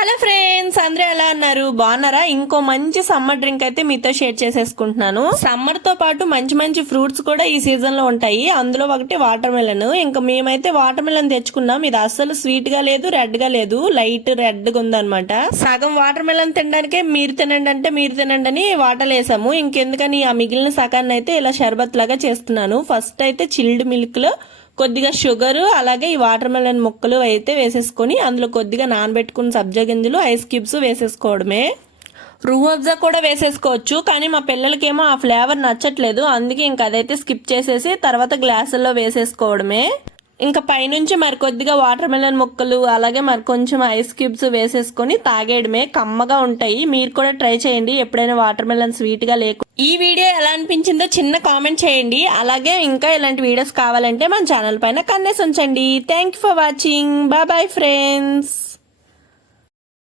Hello friends, అందరూ ఎలా ఉన్నారు? బాగున్నారా? ఇంకో మంచి సమ్మర్ డ్రింక్ అయితే మీతో షేర్ చేసేసుకుంటున్నాను. సమ్మర్ తో పాటు మంచి మంచి ఫ్రూట్స్ కూడా ఈ సీజన్ లో ఉంటాయి. అందులో ఒకటి వాటర్ మెలన్. ఇంకా మేమైతే వాటర్ మెలన్ తెచ్చుకున్నాం. ఇది అస్సలు స్వీట్ గా లేదు, రెడ్ గా లేదు, లైట్ రెడ్ గా ఉందన్నమాట. సగం వాటర్ మెలన్ తినడానికే మీరు తినండి అంటే మీరు తినండి అని వాటర్ వేసాము. ఇంకెందుకని ఆ మిగిలిన సగాన్ని అయితే ఇలా షర్బత్ లాగా చేస్తున్నాను. ఫస్ట్ అయితే చిల్డ్ మిల్క్ లో కొద్దిగా షుగర్ అలాగే ఈ వాటర్ మెలన్ ముక్కలు అయితే వేసేసుకొని అందులో కొద్దిగా నానబెట్టుకున్న సబ్జా గింజలు, ఐస్ క్యూబ్స్ వేసేసుకోవడమే. రూఅబ్జా కూడా వేసేసుకోవచ్చు, కానీ మా పిల్లలకేమో ఆ ఫ్లేవర్ నచ్చట్లేదు. అందుకే ఇంకా అదైతే స్కిప్ చేసేసి తర్వాత గ్లాసుల్లో వేసేసుకోవడమే. ఇంకా పైనుంచి మరికొద్దిగా వాటర్ మెలన్ ముక్కలు అలాగే మరి కొంచెం ఐస్ క్యూబ్స్ వేసేసుకొని తాగేయడమే. కమ్మగా ఉంటాయి. మీరు కూడా ట్రై చేయండి ఎప్పుడైనా వాటర్ మెలన్ స్వీట్ గా లేకు. ఈ వీడియో ఎలా అనిపించిందో చిన్న కామెంట్ చేయండి. అలాగే ఇంకా ఇలాంటి వీడియోస్ కావాలంటే మన ఛానల్ పైన కన్నేసి ఉంచండి. Thank you for watching. Bye bye friends.